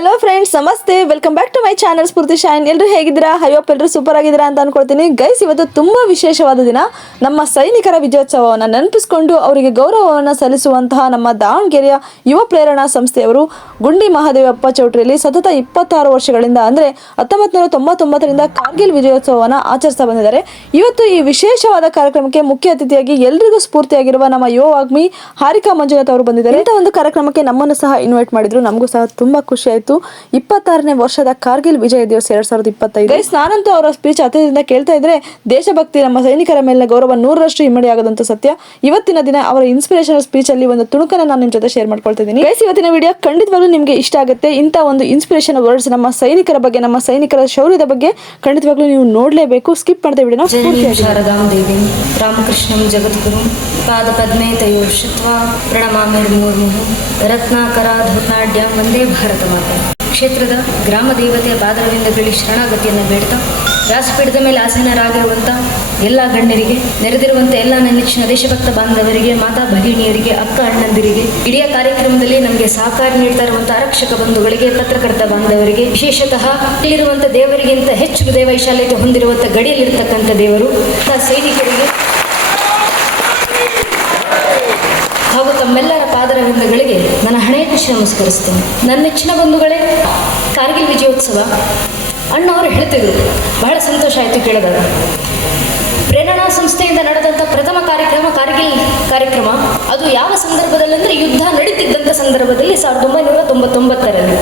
Hello friends ನಮಸ್ತೆ. Welcome back to my channel Spoorthi Shine ಎಲ್ಲರೂ ಹೇಗಿದ್ದೀರಾ? ಹೈಯಪ್ ಎಲ್ಲರೂ ಸೂಪರ್ ಆಗಿದ್ದೀರಾ ಅಂತ ಅನ್ಕೊಳ್ತೀನಿ. ಗೈಸ್ ಇವತ್ತು ತುಂಬ ವಿಶೇಷವಾದ ದಿನ. ನಮ್ಮ ಸೈನಿಕರ ವಿಜಯೋತ್ಸವವನ್ನು ನೆನಪಿಸಿಕೊಂಡು ಅವರಿಗೆ ಗೌರವವನ್ನು ಸಲ್ಲಿಸುವಂತಹ ನಮ್ಮ ದಾವಣಗೆರೆಯ ಯುವ ಪ್ರೇರಣಾ ಸಂಸ್ಥೆಯವರು ಗುಂಡಿ ಮಹಾದೇವಪ್ಪ ಚೌಟ್ರಿಯಲ್ಲಿ ಸತತ ಇಪ್ಪತ್ತಾರು ವರ್ಷಗಳಿಂದ ಅಂದರೆ ಹತ್ತೊಂಬತ್ತು ನೂರ ತೊಂಬತ್ತೊಂಬತ್ತರಿಂದ ಕಾರ್ಗಿಲ್ ವಿಜಯೋತ್ಸವವನ್ನು ಆಚರಿಸ್ತಾ ಬಂದಿದ್ದಾರೆ. ಇವತ್ತು ಈ ವಿಶೇಷವಾದ ಕಾರ್ಯಕ್ರಮಕ್ಕೆ ಮುಖ್ಯ ಅತಿಥಿಯಾಗಿ ಎಲ್ರಿಗೂ ಸ್ಫೂರ್ತಿಯಾಗಿರುವ ನಮ್ಮ ಯುವ ವಾಗ್ಮಿ ಹಾರಿಕಾ ಮಂಜುನಾಥ್ ಅವರು ಬಂದಿದ್ದಾರೆ. ಇಂಥ ಒಂದು ಕಾರ್ಯಕ್ರಮಕ್ಕೆ ನಮ್ಮನ್ನು ಸಹ ಇನ್ವೈಟ್ ಮಾಡಿದ್ರು. ನಮಗೂ ಸಹ ತುಂಬಾ ಖುಷಿ ಆಗಿತ್ತು. ಇಪ್ಪತ್ತಾರನೇ ವರ್ಷದ ಕಾರ್ಗಿಲ್ ವಿಜಯ ದಿವಸ ಎರಡ್ ಸಾವಿರದ ಇಪ್ಪತ್ತೈದು. ನಾನಂತೂ ಅವರ ಸ್ಪೀಚ್ ಅತಿಥಿಯಿಂದ ಕೇಳ್ತಾ ಇದ್ರೆ ದೇಶಭಕ್ತಿ ನಮ್ಮ ಸೈನಿಕರ ಮೇಲಿನ ಗೌರವ ನೂರರಷ್ಟು ಹಿಮ್ಮಡಿಯಾಗದಂತ ಸತ್ಯ. ಇವತ್ತಿನ ದಿನ ಅವರ ಇನ್ಸ್ಪಿರೇಷನಲ್ ಸ್ಪೀಚ್ ಅಲ್ಲಿ ಒಂದು ತುಣುಕನ ನಾನು ನಿಮ್ ಜೊತೆ ಶೇರ್ ಮಾಡ್ಕೊಳ್ತಿದ್ದೀನಿ. ಇವತ್ತಿನ ವಿಡಿಯೋ ಖಂಡಿತವಾಗ್ಲೂ ನಿಮ್ಗೆ ಇಷ್ಟ ಆಗುತ್ತೆ. ಇಂಥ ಒಂದು ಇನ್ಸ್ಪಿರೇಷನ್ ವರ್ಡ್ಸ್ ನಮ್ಮ ಸೈನಿಕರ ಬಗ್ಗೆ ನಮ್ಮ ಸೈನಿಕರ ಶೌರ್ಯದ ಬಗ್ಗೆ ಖಂಡಿತವಾಗ್ಲೂ ನೀವು ನೋಡಲೇಬೇಕು. ಸ್ಕಿಪ್ ಮಾಡದೆ ವಿಡಿಯೋ ನಾವು ದೇವಿ ಜಗದ್ಗುರು ಪಾದ ಶುತ್ವ ಪ್ರಣಮಾಮಿರ್ ರತ್ನಾಕರ ಧೃತಾಢ್ಯ ವಂದೇ ಭಾರತ ಮಾತಾ. ಕ್ಷೇತ್ರದ ಗ್ರಾಮ ದೇವತೆಯ ಪಾದರವಿಂದಗಳಲ್ಲಿ ಶರಣಾಗತಿಯನ್ನು ಬೇಡ್ತಾ, ವ್ಯಾಸಪೀಠದ ಮೇಲೆ ಆಸೀನರಾಗಿರುವಂಥ ಎಲ್ಲ ಗಣ್ಯರಿಗೆ ನೆರೆದಿರುವಂಥ ಎಲ್ಲ ನೆಚ್ಚಿನ ದೇಶಭಕ್ತ ಬಾಂಧವರಿಗೆ, ಮಾತಾ ಭಗಿಣಿಯರಿಗೆ, ಅಕ್ಕ ಅಣ್ಣಂದಿರಿಗೆ ಇಡೀ ಕಾರ್ಯಕ್ರಮದಲ್ಲಿ ನಮಗೆ ಸಹಕಾರ ನೀಡ್ತಾ ಇರುವಂಥ ಆರಕ್ಷಕ ಬಂಧುಗಳಿಗೆ, ಪತ್ರಕರ್ತ ಬಾಂಧವರಿಗೆ, ವಿಶೇಷತಃ ಇಲ್ಲಿರುವಂಥ ದೇವರಿಗಿಂತ ಹೆಚ್ಚು ದೇವೈಶಾಲ್ಯತೆ ಹೊಂದಿರುವಂಥ ಗಡಿಯಲ್ಲಿರ್ತಕ್ಕಂಥ ದೇವರು ಸೈನಿಕರಿಗೆ ಹಾಗೂ ತಮ್ಮೆಲ್ಲರ ಪಾದರವಿಂದಗಳಿಗೆ ನನ್ನ ಹಣೆಯನ್ನು ನಮಸ್ಕರಿಸ್ತೇನೆ ನನ್ನ ನೆಚ್ಚಿನ ಬಂಧುಗಳೇ, ಕಾರ್ಗಿಲ್ ವಿಜಯೋತ್ಸವ. ಅಣ್ಣವರು ಹೇಳ್ತಿದ್ರು, ಬಹಳ ಸಂತೋಷ ಆಯಿತು ಕೇಳಿದಾಗ. ಪ್ರೇರಣಾ ಸಂಸ್ಥೆಯಿಂದ ನಡೆದಂಥ ಪ್ರಥಮ ಕಾರ್ಯಕ್ರಮ, ಕಾರ್ಗಿಲ್ ಕಾರ್ಯಕ್ರಮ, ಅದು ಯಾವ ಸಂದರ್ಭದಲ್ಲಿ ಅಂದರೆ ಯುದ್ಧ ನಡೀತಿದ್ದಂಥ ಸಂದರ್ಭದಲ್ಲಿ ಸಾವಿರದ ಒಂಬೈನೂರ ತೊಂಬತ್ತೊಂಬತ್ತರಲ್ಲಿ.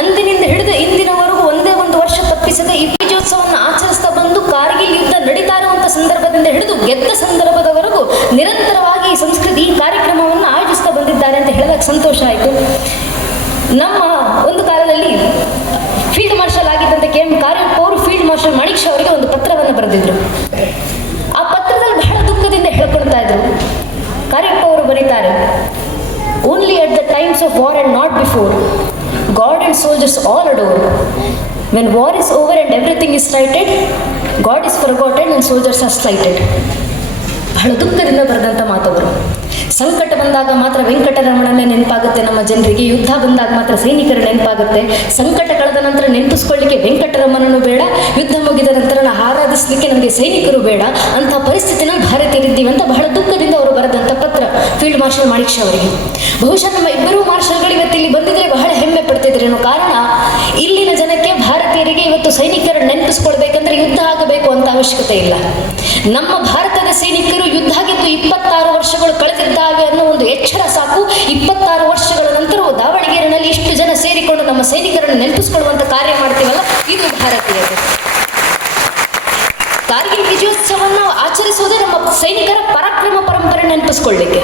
ಅಂದಿನಿಂದ ಹಿಡಿದು ಇಂದಿನವರೆಗೂ ಒಂದೇ ಒಂದು ವರ್ಷ ತಪ್ಪಿಸದೆ ಈ ವಿಜಯೋತ್ಸವವನ್ನು ಆಚರಿಸ್ತಾ ಬಂದು ಕಾರ್ಗಿಲ್ ಯುದ್ಧ ನಡೀತಾ ಇರುವಂಥ ಸಂದರ್ಭದಿಂದ ಹಿಡಿದು ಗೆದ್ದ ಸಂದರ್ಭದವರೆಗೂ ನಿರಂತರವಾಗಿ ಈ ಸಂಸ್ಕೃತಿ ಈ ಕಾರ್ಯಕ್ರಮವನ್ನು ಆಯೋಜಿಸ್ತಾ ಬಂದಿದ್ದಾರೆ ಅಂತ ಹೇಳಿದಾಗ ಸಂತೋಷ ಆಯಿತು. ನಮ್ಮ ಒಂದು ಕಾಲದಲ್ಲಿ ಫೀಲ್ಡ್ ಮಾರ್ಷಲ್ ಆಗಿದ್ದಂಥ ಕೆ ಎಂ ಕಾರ್ಯಪ್ಪ ಅವರು ಫೀಲ್ಡ್ ಮಾರ್ಷಲ್ ಮಾಣಿಕ್ ಶಾ ಅವರಿಗೆ ಒಂದು ಪತ್ರವನ್ನು ಬರೆದಿದ್ರು. ಆ ಪತ್ರದಲ್ಲಿ ಬಹಳ ದುಃಖದಿಂದ ಹೇಳ್ಕೊಳ್ತಾ ಇದ್ರು. ಕಾರ್ಯಪ್ಪ ಅವರು ಬರೀತಾರೆ only at the times of war and not before God and soldiers all adore when war is over and everything is slighted God is forgotten and soldiers are slighted ಬಹಳ ದುಃಖದಿಂದ ಬರೆದಂಥ ಮಾತವರು. ಸಂಕಟ ಬಂದಾಗ ಮಾತ್ರ ವೆಂಕಟರಮಣನೇ ನೆನಪಾಗುತ್ತೆ ನಮ್ಮ ಜನರಿಗೆ. ಯುದ್ಧ ಬಂದಾಗ ಮಾತ್ರ ಸೈನಿಕರು ನೆನಪಾಗುತ್ತೆ. ಸಂಕಟ ಕಳೆದ ನಂತರ ನೆನಪಿಸ್ಕೊಳ್ಳಿಕ್ಕೆ ವೆಂಕಟರಮಣನು ಬೇಡ. ಯುದ್ಧ ಮುಗಿದ ನಂತರ ಆರಾಧಿಸಲಿಕ್ಕೆ ನಮಗೆ ಸೈನಿಕರು ಬೇಡ. ಅಂತಹ ಪರಿಸ್ಥಿತಿನ ಭಾರತೀಯರಿದ್ದೀವಿ ಅಂತ ಬಹಳ ದುಃಖದಿಂದ ಅವರು ಬರೆದಂತ ಪತ್ರ ಫೀಲ್ಡ್ ಮಾರ್ಷಲ್ ಮಾಣಿಕ್ ಅವರಿಗೆ. ಬಹುಶಃ ನಮ್ಮ ಇಬ್ಬರೂ ಮಾರ್ಷಲ್ಗಳು ಇವತ್ತು ಇಲ್ಲಿ ಬಂದಿದ್ರೆ ಬಹಳ ಹೆಮ್ಮೆ ಪಡ್ತಿದ್ರೆ ಅನ್ನೋ ಕಾರಣ, ಇಲ್ಲಿನ ಜನಕ್ಕೆ ಭಾರತೀಯರಿಗೆ ಇವತ್ತು ಸೈನಿಕರು ನೆನಪಿಸ್ಕೊಳ್ಬೇಕಂದ್ರೆ ಯುದ್ಧ ಆಗಬೇಕು ಅಂತ ಅವಶ್ಯಕತೆ ಇಲ್ಲ. ನಮ್ಮ ಭಾರತದ ಸೈನಿಕರು ಯುದ್ಧ ಗೆದ್ದು ಇಪ್ಪತ್ತಾರು ಸೈನಿಕರನ್ನು ನೆನಪಿಸ್ಕೊಳ್ಳುವಂತ ಕಾರ್ಯ ಮಾಡ್ತೀವಲ್ಲ, ಇದು ಭಾರತೀಯತೆ. ಕಾರ್ಗಿಲ್ ವಿಜಯೋತ್ಸವವನ್ನು ಆಚರಿಸುವುದೇ ನಮ್ಮ ಸೈನಿಕರ ಪರಾಕ್ರಮ ಪರಂಪರೆ ನೆನಪಿಸ್ಕೊಳ್ಳಿಕ್ಕೆ.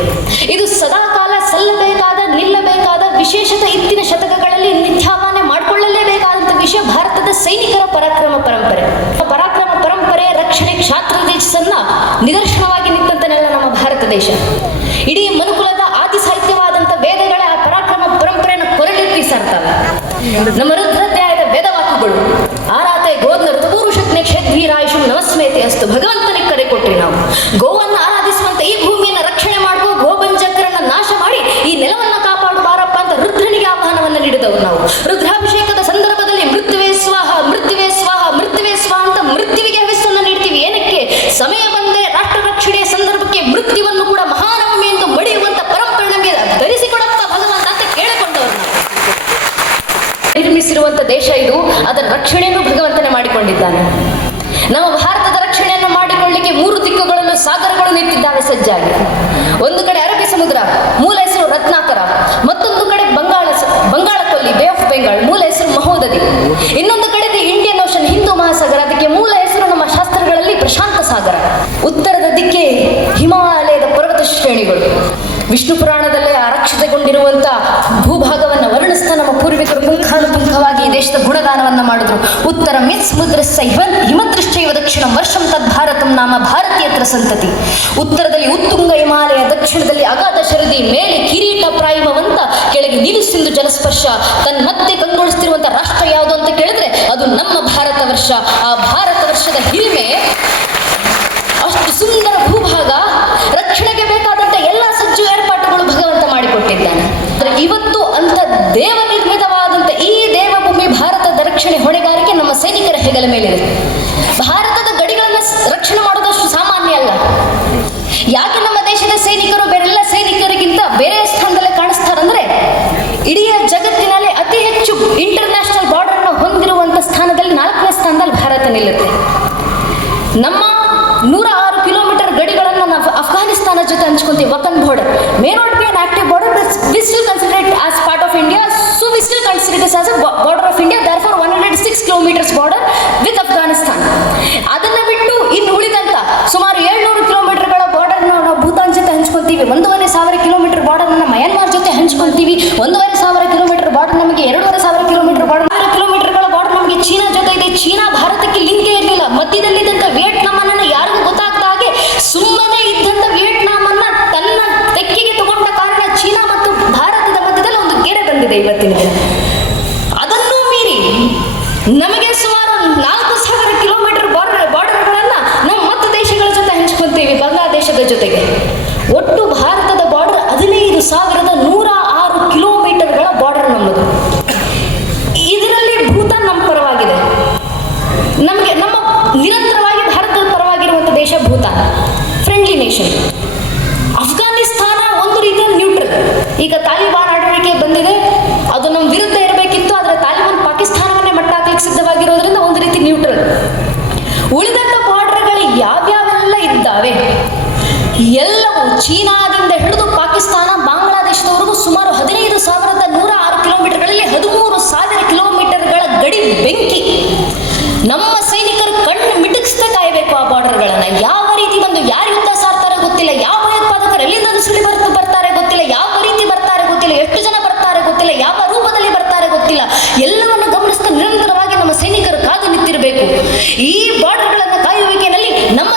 ಇದು ಸದಾಕಾಲ ಸಲ್ಲಬೇಕಾದ, ನಿಲ್ಲಬೇಕಾದ ವಿಶೇಷತೆ ಇತ್ತಿನ ಶತಕಗಳಲ್ಲಿ ನಿತ್ಯಾವಾನೆ ಮಾಡಿಕೊಳ್ಳಲೇಬೇಕಾದಂಥ ವಿಷಯ ಭಾರತದ ಸೈನಿಕರ ಪರಾಕ್ರಮ ಪರಂಪರೆ. ಪರಾಕ್ರಮ ಪರಂಪರೆ ರಕ್ಷಣೆ ಕ್ಷಾತ್ರ ದೇಶಸನ್ನ ನಿದರ್ಶನವಾಗಿ ನಿಂತಂತನೆಲ್ಲ ನಮ್ಮ ಭಾರತ ದೇಶ. ನಮ್ಮ ರುದ್ರಧ್ಯಾಯದ ವೇದವಾಕ್ಯಗಳು. ಆರಾತೆ ಗೋದ್ನ ಋತಪುರುಷಜ್ಞ ಕ್ಷೇದ್ವೀರಾಯುಷು ನಮಸ್ಮೇತೆ ಅಸ್ತು. ಭಗವಂತನಿಗೆ ಕರೆ ಕೊಟ್ರಿ ನಾವು. ಗೋವನ್ನು ಆರಾಧಿಸುವಂತ ಈ ಭೂಮಿಯನ್ನು ರಕ್ಷಣೆ ಮಾಡುವ ಗೋಬಂಜಕರನ್ನ ನಾಶ ಮಾಡಿ ಈ ನೆಲವನ್ನ ಕಾಪಾಡು ಬಾರಪ್ಪ ಅಂತ ರುದ್ರನಿಗೆ ಆಹ್ವಾನವನ್ನು ನೀಡಿದವು ನಾವು. ರುದ್ರಾಭಿಷೇಕದ ಸಂದರ್ಭದಲ್ಲಿ ಮೃತ್ಯುವೇ ಸ್ವಾಹ ಮೃತ್ಯುವೇ ಸ್ವಾಹ ಮೃತ್ಯುವೇ ಸ್ವಾಹ ಅಂತ ಮೃತ್ಯುವಿಗೆ ಹವಿಸ್ಸನ್ನು ನೀಡ್ತೀವಿ ಏನಕ್ಕೆ ಸಮಯ ಬಂದೇ ರಾಷ್ಟ್ರ ರಕ್ಷಣೆಯ ಸಂದರ್ಭಕ್ಕೆ ಮೃತ್ಯುವನ್ನು ಕೂಡ ಮಹಾನವಮಿ ಎಂದು ಮಡಿಯುವಂತ ಪರಂಪರೆ ನಮಗೆ ಧರಿಸಿಕೊಡಪ್ಪ ಭಗವಂತ ಅಂತ ಕೇಳಿಕೊಂಡವರು ನಾವು ನಿರ್ಮಿಸಿರುವಂತ ದೇಶ ಇದು ಅದರ ರಕ್ಷಣೆಯನ್ನು ನಮ್ಮ ಭಾರತದ ರಕ್ಷಣೆಯನ್ನು ಮಾಡಿಕೊಳ್ಳಿಕ್ಕೆ ಮೂರು ದಿಕ್ಕುಗಳನ್ನು ಸಾಗರಗಳು ನಿಂತಿದ್ದಾವೆ ಸಜ್ಜಾಗಿ. ಒಂದು ಕಡೆ ಅರಬ್ಬಿ ಸಮುದ್ರ, ಮೂಲ ಹೆಸರು ರತ್ನಾಕರ, ಮತ್ತೊಂದು ಕಡೆ ಬಂಗಾಳ ಬಂಗಾಳ ಕೊಲ್ಲಿ ಬೇ ಆಫ್ ಬೆಂಗಾಲ್ ಮೂಲ ಹೆಸರು ಮಹೋದದಿ. ಇನ್ನೊಂದು ಕಡೆ ಇಂಡಿಯನ್ ಓಷನ್ ಹಿಂದೂ ಮಹಾಸಾಗರ, ಅದಕ್ಕೆ ಮೂಲ ಹೆಸರು ನಮ್ಮ ಶಾಸ್ತ್ರಗಳಲ್ಲಿ ಪ್ರಶಾಂತ ಸಾಗರ. ಉತ್ತರದ ದಿಕ್ಕೆ ಹಿಮಾಲಯದ ಪರ್ವತ ಶ್ರೇಣಿಗಳು. ವಿಷ್ಣು ಪುರಾಣದಲ್ಲೇ ಪೂರ್ವಿಕರು ಪುಂಖಾನುಪುಂಖವಾಗಿ ಈ ದೇಶದ ಗುಣಗಾನವನ್ನು ಮಾಡಿದ್ರು. ಉತ್ತರ ಮಿತ್ ಸಮುದ್ರಸ್ಸ ಸೈವನ್ ಹಿಮದೃಷ್ಟೈವ ದಕ್ಷಿಣ ವರ್ಷಂ ತದ್ ಭಾರತಂ ನಾಮ ಭಾರತೀಯತ್ರ ಸಂತತಿ. ಉತ್ತರದಲ್ಲಿ ಉತ್ತುಂಗ ಹಿಮಾಲಯ, ದಕ್ಷಿಣದಲ್ಲಿ ಅಗಾಧ ಶರದಿ, ಮೇಲೆ ಕಿರೀಟ ಪ್ರಾಯಮವಂತ, ಕೆಳಗೆ ನಿಲ್ಲಿಸಿಂದು ಜನಸ್ಪರ್ಶ ತನ್ನ ಮತ್ತೆ ಕಂಗೊಳಿಸ್ತಿರುವಂತಹ ರಾಷ್ಟ್ರ ಯಾವುದು ಅಂತ ಕೇಳಿದ್ರೆ ಅದು ನಮ್ಮ ಭಾರತ ವರ್ಷ. ಆ ಭಾರತ ವರ್ಷದ ಹಿರಿಮೆ ಅಷ್ಟು ಸುಂದರ ಭೂಭಾಗ, ರಕ್ಷಣೆಗೆ ಬೇಕಾದಂತ ಎಲ್ಲ ಸಜ್ಜು ಏರ್ಪಾಟುಗಳು ಭಗವಂತ ಮಾಡಿಕೊಟ್ಟಿದ್ದಾನೆ. ಇವತ್ತು ಅಂತ ದೇವ ಹಂಚ್ಕೊಂತೀವಿ Wakhan border may not be an active border but we still consider it as part of India so we still consider it as a border of India there for one hundred six kilometres border with Afghanistan ಎಲ್ಲವೂ ಚೀನಾದಿಂದ ಹಿಡಿದು ಪಾಕಿಸ್ತಾನ, ಬಾಂಗ್ಲಾದೇಶದವರೆಗೂ ಸುಮಾರು ಹದಿನೈದು ಸಾವಿರದ ನೂರ ಆರು ಕಿಲೋಮೀಟರ್ಗಳಲ್ಲಿ ಹದಿಮೂರು ಸಾವಿರ ಕಿಲೋಮೀಟರ್ಗಳ ಗಡಿ ಬೆಂಕಿ. ನಮ್ಮ ಸೈನಿಕರು ಕಣ್ಣು ಮಿಟುಕಿಸದೆ ಕಾಯಬೇಕು ಆ ಬಾರ್ಡರ್ಗಳನ್ನು. ಯಾವ ರೀತಿ ಬಂದು ಯಾರು ಯುದ್ಧ ಸಾರ್ತಾರೆ ಗೊತ್ತಿಲ್ಲ, ಯಾವ ಭಯೋತ್ಪಾದಕರು ಎಲ್ಲಿಂದ ಸುಳಿ ಬರ್ತು ಬರ್ತಾರೆ ಗೊತ್ತಿಲ್ಲ, ಯಾವ ರೀತಿ ಬರ್ತಾರೆ ಗೊತ್ತಿಲ್ಲ, ಎಷ್ಟು ಜನ ಬರ್ತಾರೆ ಗೊತ್ತಿಲ್ಲ, ಯಾವ ರೂಪದಲ್ಲಿ ಬರ್ತಾರೆ ಗೊತ್ತಿಲ್ಲ, ಎಲ್ಲವನ್ನು ಗಮನಿಸ್ತಾ ನಿರಂತರವಾಗಿ ನಮ್ಮ ಸೈನಿಕರು ಕಾದು ನಿಂತಿರಬೇಕು. ಈ ಬಾರ್ಡರ್ಗಳನ್ನು ಕಾಯುವಿಕೆಯಲ್ಲಿ ನಮ್ಮ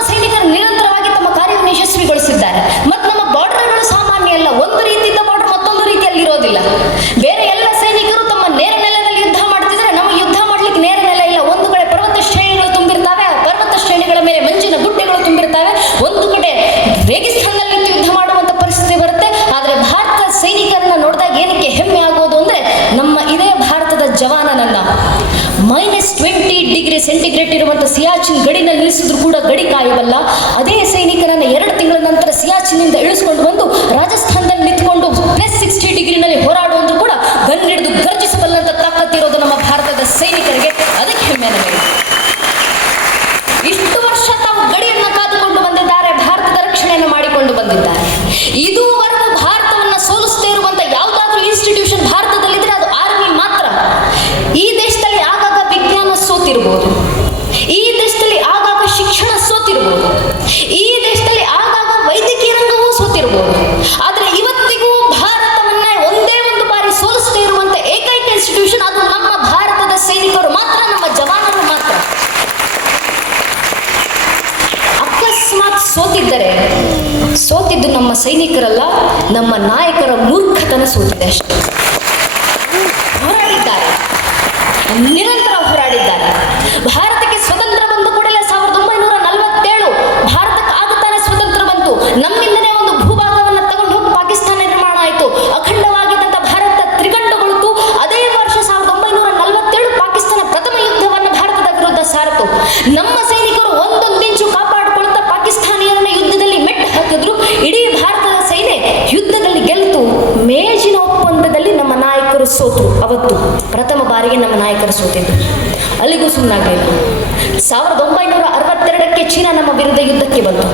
ಸೆಂಟಿಗ್ರೇಡ್ ಇರುವಂಥ ಸಿಯಾಚಿನ್ ಗಡಿನಲ್ಲಿ ನಿಲ್ಲಿಸಿದ್ರು ಕೂಡ ಗಡಿ ಕಾಯವಲ್ಲ. ಅದೇ ಸೈನಿಕರನ್ನು ಎರಡು ತಿಂಗಳ ನಂತರ ಸಿಯಾಚಿನಿಂದ ಇಳಿಸ್ಕೊಂಡು ಬಂದು ರಾಜಸ್ಥಾನದಲ್ಲಿ ನಿಂತ್ಕೊಂಡು ಪ್ಲಸ್ ಸಿಕ್ಸ್ಟಿ ಡಿಗ್ರಿನಲ್ಲಿ ಹೋರಾಡುವಂತೂ ಕೂಡ ಗನ್ ಹಿಡಿದು ಗರ್ಜಿಸಬಲ್ಲಂಥ ತಾಕತ್ತಿರೋದು ನಮ್ಮ ಭಾರತದ ಸೈನಿಕರಿಗೆ. ಅದಕ್ಕೆ ಹೆಮ್ಮೆ ನಮಗೆ. ಸೈನಿಕರಲ್ಲ ನಮ್ಮ ನಾಯಕರ ಮೂರ್ಖತನ ಸೋತಿದೆ ಅಷ್ಟೇ. ಹೋರಾಡಿದ್ದಾರೆ. ನಿರಂತರ ಹೋರಾಡಿದ್ದಾರೆ. ಭಾರತ ಚೆನ್ನಾಗಬೇಕು ಸಾವಿರದ ಒಂಬೈನೂರ ಅರವತ್ತೆರಡಕ್ಕೆ ಚೀನಾ ನಮ್ಮ ವಿರುದ್ಧ ಯುದ್ಧಕ್ಕೆ ಬಂತು.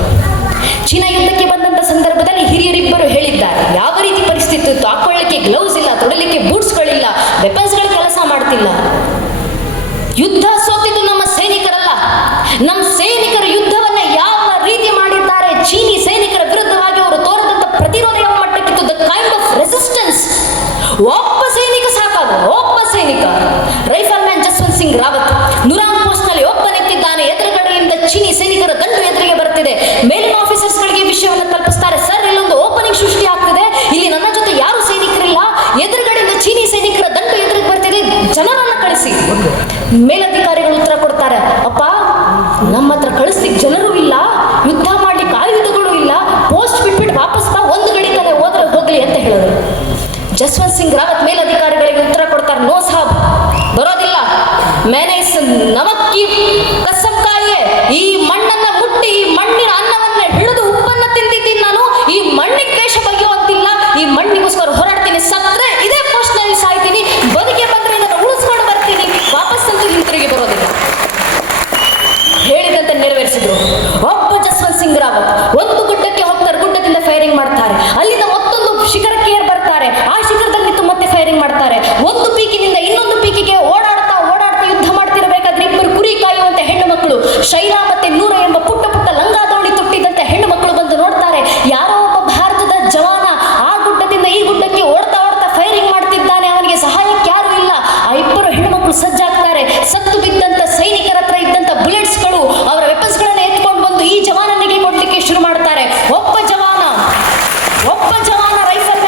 ಮೇಲಧಿಕಾರಿಗಳು ಉತ್ತರ ಕೊಡ್ತಾರೆ, ಅಪ್ಪ, ನಮ್ಮ ಹತ್ರ ಕಳಿಸ್ಲಿಕ್ಕೆ ಜನರು ಇಲ್ಲ, ಯುದ್ಧ ಮಾಡ್ಲಿಕ್ಕೆ ಆಯುಧಗಳು ಇಲ್ಲ ಪೋಸ್ಟ್ ಬಿಟ್ಬಿಟ್ಟು ವಾಪಸ್ ಬಾ, ಒಂದು ಗಡಿ ತಾನೆ ಹೋದ್ರೆ ಹೋಗ್ಲಿ ಅಂತ ಹೇಳಿದ್ರು. ಜಸ್ವಂತ್ ಸಿಂಗ್ ರಾವತ್ ಮೇಲಧಿಕಾರಿಗಳಿಗೆ ಉತ್ತರ ಕೊಡ್ತಾರೆ, ನೋ ಸಾಬ್, ಬರೋದಿಲ್ಲ. ಮ್ಯಾನೇಜ್ ನಮಕ್ಕಿ ಕಸಬ್ಕ ಸತ್ತು ಬಿದ್ದಂತ ಸೈನಿಕರ ಹತ್ರ ಇದ್ದಂತ ಬುಲೆಟ್ಸ್ಗಳು ಅವರ ವೆಪನ್ಸ್ಗಳನ್ನ ಎತ್ಕೊಂಡು ಬಂದು ಈ ಜವಾನನಿಗೆ ಕೊಡ್ಲಿಕ್ಕೆ ಶುರು ಮಾಡ್ತಾರೆ. ಒಬ್ಬ ಜವಾನ ಒಬ್ಬ ಜವಾನ ರೈಫಲ್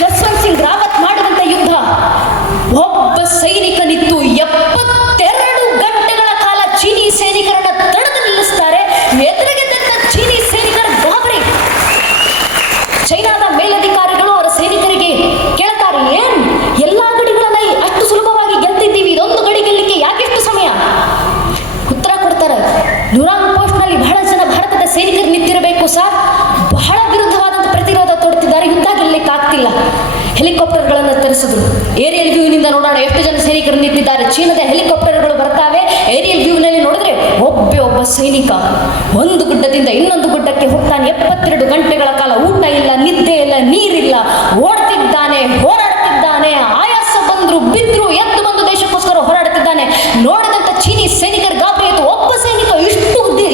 ಜಸ್ವಂತ್ ಸಿಂಗ್ ರಾವತ್ ಮಾಡಿದಂತ ಯುದ್ಧ. ಒಬ್ಬ ಸೈನಿಕನಿತ್ತು ಎಪ್ಪತ್ತೆರಡು ಗಂಟೆಗಳ ಕಾಲ ಚೀನಿ ಸೈನಿಕರನ್ನ ತಡೆದು ನಿಲ್ಲಿಸ್ತಾರೆ. ಎದುರಿಗೆ ಚೀನಿ ಸೈನಿಕರ ಗಾಬರಿ. ಚೈನಾದ ಮೇಲಧಿಕಾರಿಗಳು ಅವರ ಸೈನಿಕರಿಗೆ ಕೇಳ್ತಾರೆ ಏನ್ ಎಲ್ಲಾ ಗಡಿಗಳನ್ನ ಅಷ್ಟು ಸುಲಭವಾಗಿ ಗೆಲ್ತಿದ್ದೀವಿ ಇದೊಂದು ಗಡಿ ಗೆಲ್ಲಲಿಕ್ಕೆ ಯಾಕೆಷ್ಟು ಸಮಯ ಉತ್ತರ ಕೊಡ್ತಾರೆ ನೂರಾನ್ ಪೋಸ್ಟ್ನಲ್ಲಿ ಬಹಳ ಜನ ಭಾರತದ ಸೈನಿಕರು ನಿಂತಿರಬೇಕು ಸರ್. ಬಹಳ ವಿರುದ್ಧವಾದಂಥ ಪ್ರತಿರೋಧ ತೋಡ್ತಿದ್ದಾರೆ. ಯುದ್ಧ ಆಗ್ತಿಲ್ಲ. ಹೆಲಿಕಾಪ್ಟರ್ಗಳನ್ನು ತರಿಸಿದ್ರು. ಏರಿಯಲ್ ವ್ಯೂನಿಂದ ನೋಡೋಣ. ಎಷ್ಟು ಜನ ಸೈನಿಕರು ನಿಂತಿದ್ದಾರೆ? ಚೀನಾದ ಹೆಲಿಕಾಪ್ಟರ್ಗಳು ಬರ್ತಾವೆ. ಏರಿಯಲ್ ವ್ಯೂನಲ್ಲಿ ನೋಡಿದ್ರೆ ಒಬ್ಬೆ ಒಬ್ಬ ಸೈನಿಕ ಒಂದು ಗುಡ್ಡದಿಂದ ಇನ್ನೊಂದು ಗುಡ್ಡಕ್ಕೆ ಹೋಗ್ತಾನೆ. ಎಪ್ಪತ್ತೆರಡು ಗಂಟೆಗಳ ಕಾಲ ಊಟ ಇಲ್ಲ, ನಿದ್ದೆ ಇಲ್ಲ, ನೀರಿಲ್ಲ. ಓಡ್ತಿದ್ದಾನೆ ಹೋರಾಡ್ತಿದ್ದಾನೆ. ಆಯಾಸ ಬಂದ್ರು, ಬಿದ್ರು, ಎದ್ದು ಬಂದು ದೇಶಕ್ಕೋಸ್ಕರ ಹೋರಾಡ್ತಿದ್ದಾನೆ. ನೋಡಿದಂತ ಚೀನಿ ಸೈನಿಕರು ಗಾಬರಿ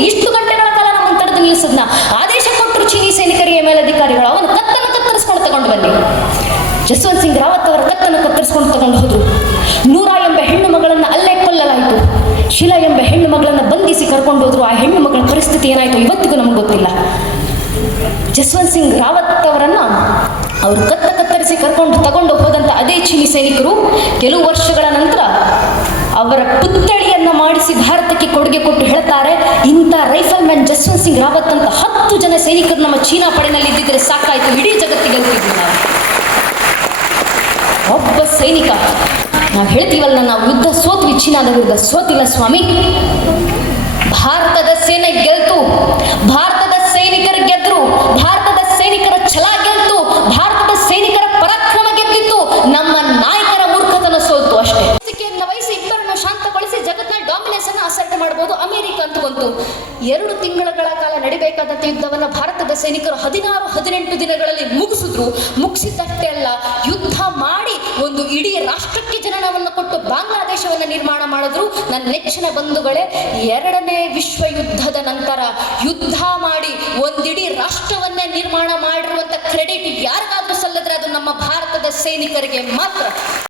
ಇಷ್ಟು ಗಂಟೆಗಳ ಕಾಲ ನಮ್ಮನ್ನು ತಡೆದು ನಿಲ್ಲಿಸದ್ನ. ಆದೇಶ ಕೊಟ್ಟರು ಚೀನಿ ಸೈನಿಕರಿಗೆ ಮೇಲಧಿಕಾರಿಗಳು. ಅವನು ಕತ್ತನ್ನು ಕತ್ತರಿಸ್ಕೊಂಡು ತಗೊಂಡು ಬನ್ನಿ. ಜಸ್ವಂತ್ ಸಿಂಗ್ ರಾವತ್ ಅವರ ಕತ್ತನ್ನು ಕತ್ತರಿಸ್ಕೊಂಡು ತಗೊಂಡು ಹೋದರು. ನೂರ ಎಂಬ ಹೆಣ್ಣು ಮಗಳನ್ನು ಅಲ್ಲೇ ಕೊಲ್ಲಲಾಯಿತು. ಶಿಲಾ ಎಂಬ ಹೆಣ್ಣು ಮಗಳನ್ನು ಬಂಧಿಸಿ ಕರ್ಕೊಂಡು ಹೋದ್ರು. ಆ ಹೆಣ್ಣು ಮಗಳ ಪರಿಸ್ಥಿತಿ ಏನಾಯಿತು ಇವತ್ತಿಗೂ ನಮ್ಗೆ ಗೊತ್ತಿಲ್ಲ. ಜಸ್ವಂತ್ ಸಿಂಗ್ ರಾವತ್ ಅವರನ್ನು ಅವರು ಕತ್ತ ಕತ್ತರಿಸಿ ಕರ್ಕೊಂಡು ತಗೊಂಡು ಹೋದಂತ ಅದೇ ಚೀನಿ ಸೈನಿಕರು ಕೆಲವು ವರ್ಷಗಳ ನಂತರ ಅವರ ಪುತ್ಥಳಿಯನ್ನು ಮಾಡಿಸಿ ಭಾರತಕ್ಕೆ ಕೊಡುಗೆ ಕೊಟ್ಟು ಹೇಳ್ತಾರೆ, ಇಂಥ ರೈಫಲ್ ಮ್ಯಾನ್ ಜಸ್ವಂತ್ ಸಿಂಗ್ ರಾವತ್ ಅಂತ ಹತ್ತು ಜನ ಸೈನಿಕರು ನಮ್ಮ ಚೀನಾ ಪಡೆನಲ್ಲಿ ಇದ್ದಿದ್ರೆ ಸಾಕಾಯಿತು. ಇಡೀ ಜಗತ್ತಿಗೆ ನಾವು. ಒಬ್ಬ ಸೈನಿಕ, ನಾವು ಹೇಳ್ತೀವಲ್ಲ ನಾವು ಯುದ್ಧ ಸೋತ್ವಿ, ಚೀನಾದ ವಿರುದ್ಧ ಸೋತಿಲ್ಲ ಸ್ವಾಮಿ. ಭಾರತದ ಸೇನೆ ಗೆಲ್ತು. ಭಾರತದ ಎರಡು ತಿಂಗಳ ಕಾಲ ನಡಿಬೇಕಾದಂಥ ಯುದ್ಧವನ್ನು ಭಾರತದ ಸೈನಿಕರು ಹದಿನಾರು, ಹದಿನೆಂಟು ದಿನಗಳಲ್ಲಿ ಮುಗಿಸಿದ್ರು. ಮುಗಿಸಿದಷ್ಟೇ ಅಲ್ಲ, ಯುದ್ಧ ಮಾಡಿ ಒಂದು ಇಡೀ ರಾಷ್ಟ್ರಕ್ಕೆ ಜನನವನ್ನು ಕೊಟ್ಟು ಬಾಂಗ್ಲಾದೇಶವನ್ನು ನಿರ್ಮಾಣ ಮಾಡಿದ್ರು. ನನ್ನ ನೆಚ್ಚಿನ ಬಂಧುಗಳೇ, ಎರಡನೇ ವಿಶ್ವ ಯುದ್ಧದ ನಂತರ ಯುದ್ಧ ಮಾಡಿ ಒಂದಿಡೀ ರಾಷ್ಟ್ರವನ್ನೇ ನಿರ್ಮಾಣ ಮಾಡಿರುವಂತ ಕ್ರೆಡಿಟ್ ಯಾರಿಗಾದ್ರೂ ಸಲ್ಲದ್ರೆ ಅದು ನಮ್ಮ ಭಾರತದ ಸೈನಿಕರಿಗೆ ಮಾತ್ರ.